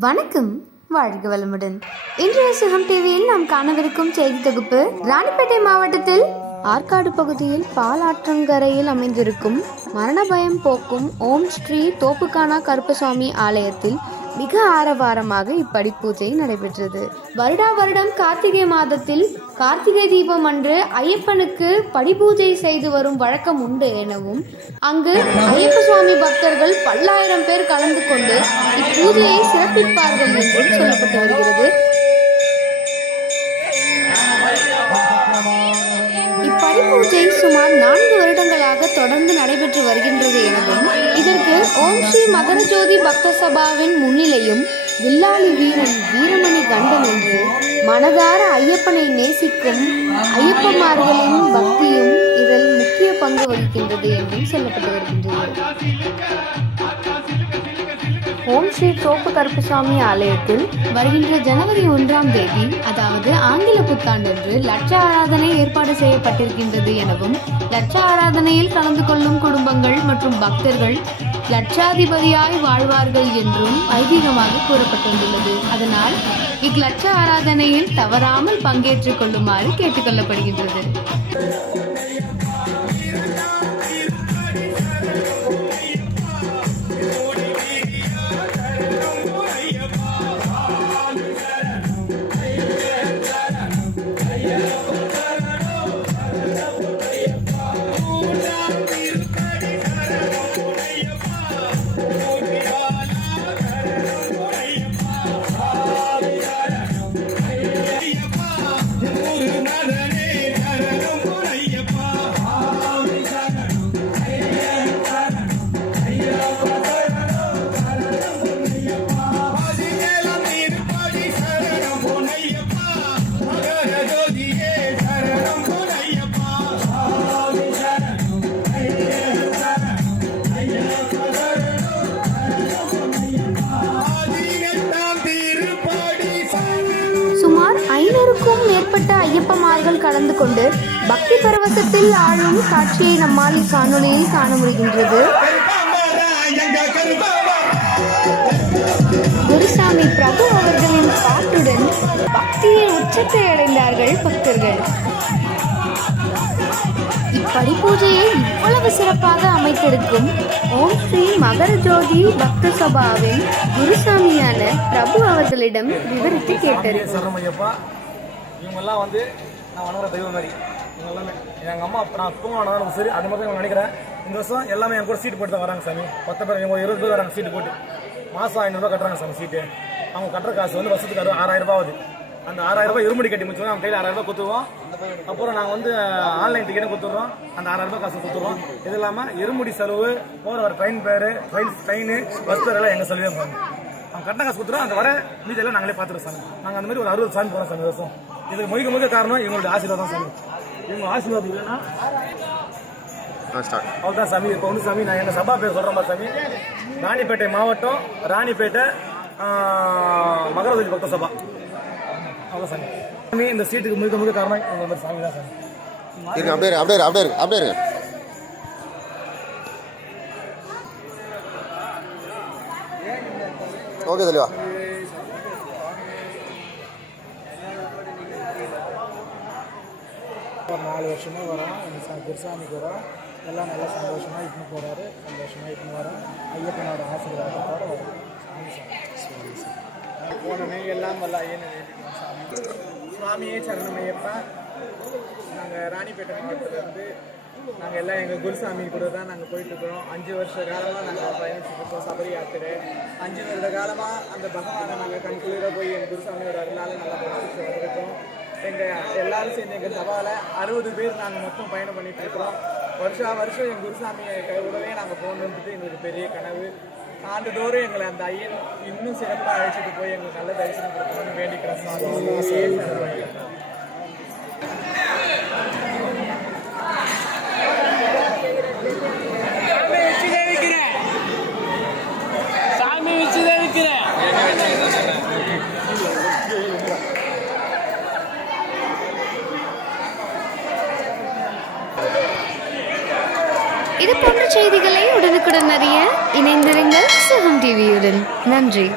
வணக்கம் வாழ்க வளமுடன். இன்றைய சிவம் டிவியில் நாம் காணவிருக்கும் செய்தி தொகுப்பு ராணிப்பேட்டை மாவட்டத்தில் ஆற்காடு பகுதியில் பாலாற்றங்கரையில் அமைந்திருக்கும் மரண பயம் போக்கும் ஓம் ஸ்ரீ தோப்புக்கானா கருப்பசாமி ஆலயத்தில் மிக ஆரவாரமாக இப்படி பூஜை நடைபெற்றது. வருடா வருடம் கார்த்திகை மாதத்தில் கார்த்திகை தீபம் அன்று ஐயப்பனுக்கு படிபூஜை செய்து வரும் வழக்கம் உண்டு எனவும் அங்கு ஐயப்ப சுவாமி பக்தர்கள் பல்லாயிரம் பேர் கலந்து கொண்டு இப்பூஜையை சிறப்பிப்பார்கள் என்றும் சொல்லப்பட்டு வருகிறது. இப்படிப்பூஜை சுமார் நான்கு வருடங்களாக தொடர்ந்து நடைபெற்று வருகின்றது எனவும் இதற்கு ஓம் ஸ்ரீ மகரஜோதி பக்த சபாவின் முன்னிலையும் வில்லாளி வீரன் வீரமணி கண்டன் என்று மனதார ஐயப்பனை நேசிக்கும் ஐயப்பமார்களின் பக்தியும் இதில் முக்கிய பங்கு வகிக்கின்றது என்றும் சொல்லப்பட்டு வருகின்றது. ஓம் ஸ்ரீ தோப்பு கருப்புசாமி ஆலயத்தில் வருகின்ற ஜனவரி ஒன்றாம் தேதி அதாவது ஆங்கில புத்தாண்டன்று லட்ச ஆராதனை ஏற்பாடு செய்யப்பட்டிருக்கின்றது எனவும் லட்ச ஆராதனையில் கலந்து கொள்ளும் குடும்பங்கள் மற்றும் பக்தர்கள் லட்சாதிபதியாய் வாழ்வார்கள் என்றும் ஐதீகமாக கூறப்பட்டுள்ளது. அதனால் இக்லட்ச ஆராதனையில் தவறாமல் பங்கேற்றுக் கொள்ளுமாறு கேட்டுக்கொள்ளப்படுகின்றது ஐநூறுக்கும் ஐயப்பமார்கள் கலந்து கொண்டு பக்தி பரவசத்தில் ஆளும் காட்சியை நம்மால் இக்காணொலியில் காண முடிகின்றது. குருசாமி பிரபு அவர்களின் பாட்டுடன் பக்தியை உச்சத்தை அடைந்தார்கள் பக்தர்கள். இப்படி பூஜையை இவ்வளவு சிறப்பாக அமைத்திருக்கும் ஓம் ஸ்ரீ மகர ஜோதி பக்த சபாவின் குருசாமியான பிரபு அவர்களிடம் விவரித்து கேட்டது இவங்கெல்லாம் வந்து நான் வணங்குற தெய்வம் மாதிரி. இவங்க எல்லாமே எங்கள் அம்மா நான் தூங்க தூங்கினாலும் சரி அது மாதிரி நான் நினைக்கிறேன். இந்த வருஷம் எல்லாமே என் கூட சீட்டு போட்டு தான் வராங்க சாமி. பத்து பேர் இவங்க இருபது பேர் வராங்க சீட்டு போட்டு. மாதம் ஐநூறுரூவா கட்டுறாங்க சாமி சீட்டு அவங்க கட்டுற காசு வந்து வருஷத்துக்கு அது ஆறாயிரம் ரூபாய் ஆகுது. அந்த ஆறாயிரம் ரூபாய் இருமுடி கட்டி முடிச்சோம் அவங்க கையில் ஆறாயிரம் ரூபாய் கொடுத்துருவோம். அப்புறம் நாங்கள் வந்து ஆன்லைன் டிக்கெட்டும் கொடுத்துட்றோம். அந்த ஆறாயிரம் ரூபாய் காசு கொடுத்துருவோம் இது இல்லாமல் இருமுடி செலவு போகிற வர ட்ரெயின் பேர் ட்ரெயின் ட்ரெயின் பஸ் பேர் எல்லாம் எங்கள் செலவே போகணும் அவங்க கட்ட காசு கொடுத்துருவோம் அந்த வர மீதியெல்லாம் நாங்களே பார்த்துருவோம் சார் நாங்கள் அந்த மாதிரி ஒரு அறுபது சாமி போகிறோம் சார் இந்த வருஷம். இதுக்கு முழுக்க முழுக்க காரணம் இவங்களுடைய ஆசீர்வாதம் சாமி. இவங்க ஆசீர்வாதம் இல்லைன்னா அவ்வளோதான் சாமி. இப்போ வந்து சாமி நான் எங்கள் சபா பேர் சொல்கிறேன் சாமி. ராணிப்பேட்டை மாவட்டம் ராணிப்பேட்டை மகரவதி பக்த சபா. அவ்வளோ சாமி. சாமி இந்த சீட்டுக்கு முழுக்க முழுக்க காரணம் இந்த மாதிரி சாமி தான் சாமி. இருங்க அப்படியே அப்படியே அப்படியே இரு, அப்படியே இருங்க. ஓகே தெளிவா ஒரு நாலு வருஷமாக வரோம் எங்கள் குருசாமிக்கு வரோம் எல்லாம் நல்லா சந்தோஷமாக இட்டுன்னு போகிறாரு சந்தோஷமாக இட்டுன்னு வரோம் ஐயப்பனோட ஆசீர்வாதத்தோடு வரும் சாமி சாமி. போனமே எல்லாம் வல்ல ஐயனை வேண்டிக்கிறோம் சாமி. சுவாமியே சரணமையப்பா நாங்கள் ராணிப்பேட்டை மாவட்டத்தில் வந்து நாங்கள் எல்லாம் எங்கள் குருசாமி கூட தான் நாங்கள் போயிட்டுருக்குறோம் அஞ்சு வருஷ காலமாக நாங்கள் பயணிச்சுருக்கோம் சபரி யாத்திரை. அஞ்சு வருட காலமாக அந்த பகவானை நாங்கள் கண்குளிர போய் எங்கள் குருசாமியோட அருளால் நல்லா பயணிச்சு வந்திருக்கோம். எங்கள் எல்லாரும் சேர்ந்து எங்கள் சபாவில் அறுபது பேர் நாங்கள் மொத்தம் பயணம் பண்ணிட்டு இருக்கிறோம். வருஷா வருஷம் எங்கள் குருசாமியை கைவிடவே நாங்கள் போகணுன்றது எங்களுக்கு பெரிய கனவு. ஆண்டுதோறும் எங்களை அந்த ஐயன் இன்னும் சிறப்பாக அழைச்சிட்டு போய் எங்களுக்கு நல்ல தரிசனம் கொடுக்கணும்னு வேண்டிக்கிறோம். சாமி சாமி தான் இருக்கிறேன் இது போன்ற செய்திகளை உடனுக்குடன் அறிய இணைந்திருங்கள் சுகம் டிவியுடன். நன்றி.